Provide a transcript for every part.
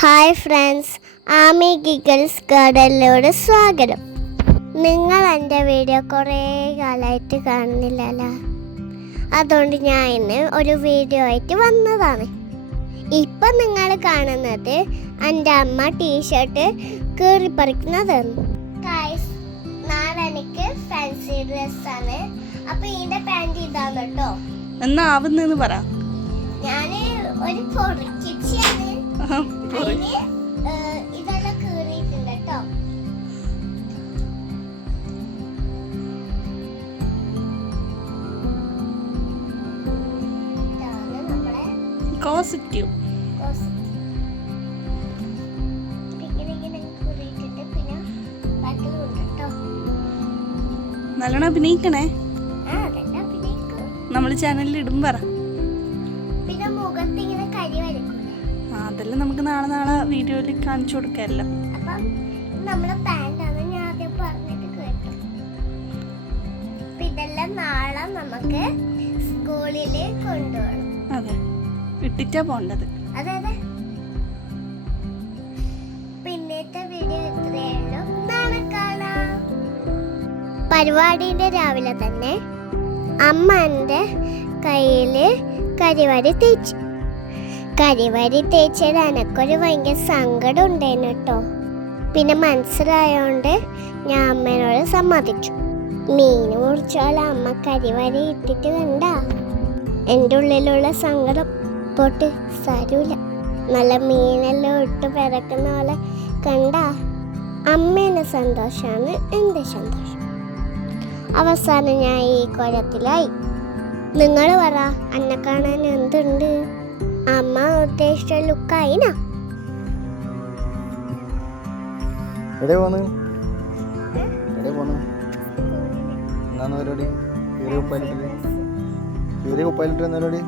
Hi friends Ami giggles ഗാർഡനിലോട് സ്വാഗതം. നിങ്ങൾ എന്റെ വീഡിയോ കുറേ കാലമായിട്ട് കാണുന്നില്ലല്ലോ? അതുകൊണ്ട് ഞാൻ ഇന്ന് ഒരു വീഡിയോ ആയിട്ട് വന്നതാണ്. ഇപ്പം നിങ്ങൾ കാണുന്നത് എന്റെ അമ്മ ടീഷർട്ട് കീറിപ്പറിക്കുന്നതാണ് ഗൈസ് നാളെ എനിക്ക് ഫാൻസി ഡ്രസ്സാണ് അപ്പം ഇതിന്റെ പാന്റ് ഇതാണ് കേട്ടോ. എന്നാ ആവുന്നെന്ന് പറ. ഞാൻ ഒരു പൊറിച്ചിച്ചാണ് ഇതെല്ലാം കീറിയിട്ടുണ്ട് കേട്ടോ. നല്ലോണം അഭിനയിക്കണേ. നമ്മൾ നമ്മൾ ചാനലിൽ ഇടും പറ. അതെല്ലാം നമുക്ക് നാളെ നാളെ വീഡിയോയിൽ കാണിച്ചു കൊടുക്കാമല്ലോ അപ്പം നമ്മളെ പാന്റാണ് ഞാൻ ആദ്യം പറഞ്ഞിട്ട് കേട്ടു. അപ്പൊ ഇതെല്ലാം നാളെ നമുക്ക് സ്കൂളിൽ കൊണ്ടുപോകണം അതെ. ഇട്ടിട്ടാ പോണ്ടത്. അതെ അതെ. പിന്നത്തെ വീഡിയോ ഇത്രയേ ഉള്ളൂ നാളെ കാണാം. പരിപാടിയുടെ രാവിലെ തന്നെ അമ്മ എന്റെ കയ്യിൽ കരിവാരി തേച്ചു. കരിവാരി തേച്ചത് എനക്കൊരു ഭയങ്കര സങ്കടം ഉണ്ടായിരുന്നു കേട്ടോ. പിന്നെ മനസ്സിലായോണ്ട് ഞാൻ അമ്മേനോട് സമ്മതിച്ചു. മീൻ മുറിച്ചാൽ അമ്മ കരിവാരി ഇട്ടിട്ട് കണ്ട. എന്റെ ഉള്ളിലുള്ള സങ്കടം പോട്ട് സാരൂല. നല്ല മീനെല്ലാം ഇട്ട് പിറക്കുന്ന പോലെ കണ്ട. അമ്മേന്റെ സന്തോഷമാണ് എന്റെ സന്തോഷം. അവസാനം ഞാൻ ഈ കൊലത്തിലായി നിങ്ങൾ പറ അന്നെ കാണാൻ എന്തുണ്ട്? അമ്മ ഉദ്ദേശിച്ച ലുക്കായിനാ എവിടെ പോന്ന്? എവിടെ പോന്ന്? എന്നാന്ന് പരിപാടി? കീറിയ കുപ്പായിലിട്ടിട്ട്. കീറിയ കുപ്പായിലിട്ട് എന്നാ പരിപാടി?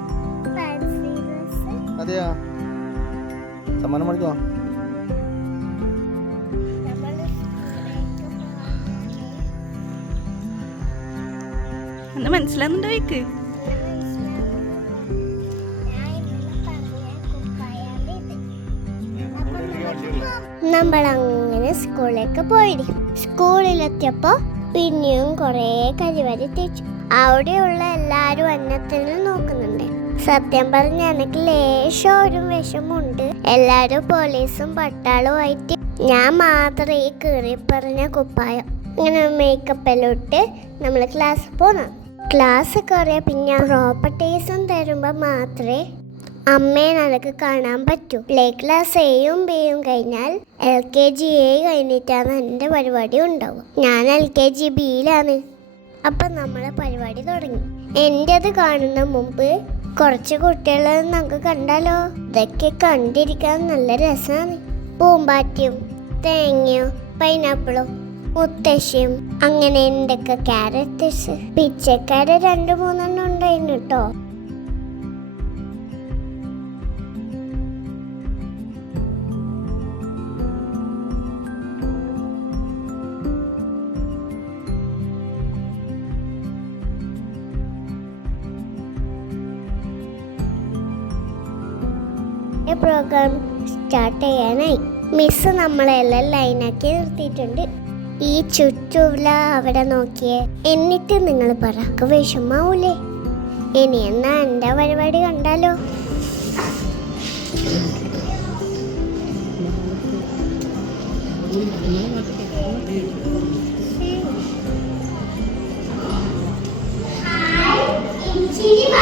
അതെയാ? സമ്മാനം മേടിക്കോ എന്നെ മനസ്സിലാകുന്നുണ്ടോ നമ്മൾ അങ്ങനെ സ്കൂളിലേക്ക് പോയിരിക്കും. സ്കൂളിലെത്തിയപ്പോ പിന്നെയും കുറേ കരിവരി തേച്ചു. അവിടെയുള്ള എല്ലാവരും അന്നത്തിന് നോക്കുന്നുണ്ട്. സത്യം പറഞ്ഞ എനിക്ക് ലേശം ഒരു വിഷമുണ്ട് എല്ലാരും പോലീസും പട്ടാളവുമായിട്ട് ഞാൻ മാത്രം ഈ കീറി പറഞ്ഞ കുപ്പായം ഇങ്ങനെ മേക്കപ്പ് എല്ലാം ഇട്ട് നമ്മൾ ക്ലാസ് പോണം ക്ലാസ് കയറിയ പിന്നെ പ്രോപ്പർട്ടീസും തരുമ്പോൾ മാത്രമേ അമ്മയെ നിനക്ക് കാണാൻ പറ്റൂ. പ്ലേ ക്ലാസ് എയും ബിയും കഴിഞ്ഞാൽ എൽ കെ ജി എ കഴിഞ്ഞിട്ടാണ് എന്റെ പരിപാടി ഉണ്ടാവുക. ഞാൻ എൽ കെ ജി ബിയിലാണ് അപ്പം നമ്മളെ പരിപാടി തുടങ്ങി. എന്റെ അത് കാണുന്ന മുമ്പ് കുറച്ച് കുട്ടികളെ നമുക്ക് കണ്ടാലോ? ഇതൊക്കെ കണ്ടിരിക്കാൻ നല്ല രസമാണ്. പൂമ്പാറ്റയും തേങ്ങയും പൈനാപ്പിളും മുത്തശ്ശിയും അങ്ങനെ എന്തൊക്കെ ക്യാരക്ടേഴ്സ് പിച്ചക്കാരെ രണ്ട് മൂന്നെണ്ണം ഉണ്ടായിരുന്നു കേട്ടോ ഈ പ്രോഗ്രാം സ്റ്റാർട്ട് ചെയ്യാനായി. മിസ് നമ്മളെല്ലാം ലൈനാക്കി നിർത്തിയിട്ടുണ്ട്. ഈ ചുറ്റുവില അവിടെ നോക്കിയേ. എന്നിട്ട് നിങ്ങൾ പറക്ക് വിഷമാവൂലേ? ഇനി എന്നാ എന്റെ പരിപാടി കണ്ടാലോ? ഭക്ഷണം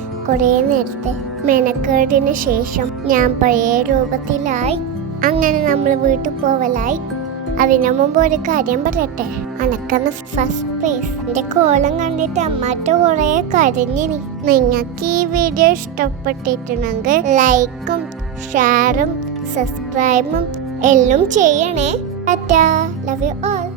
കുറേ നേരത്തെ മെനക്കേടിന് ശേഷം ഞാൻ പഴയ രൂപത്തിലായി. അങ്ങനെ നമ്മൾ വീട്ടിൽ പോവലായി. അതിനു മുമ്പ് ഒരു കാര്യം പറയട്ടെ? അനക്കന്ന് ഫസ്റ്റ് പ്രൈസ് എന്റെ കോലം കണ്ടിട്ട് അമ്മാറ്റ കുറേ കരഞ്ഞിനി. നിങ്ങൾക്ക് ഈ വീഡിയോ ഇഷ്ടപ്പെട്ടിട്ടുണ്ടെങ്കിൽ ലൈക്കും ഷെയറും സബ്സ്ക്രൈബും എല്ലാം ചെയ്യണേ. ടാറ്റാ. Love you all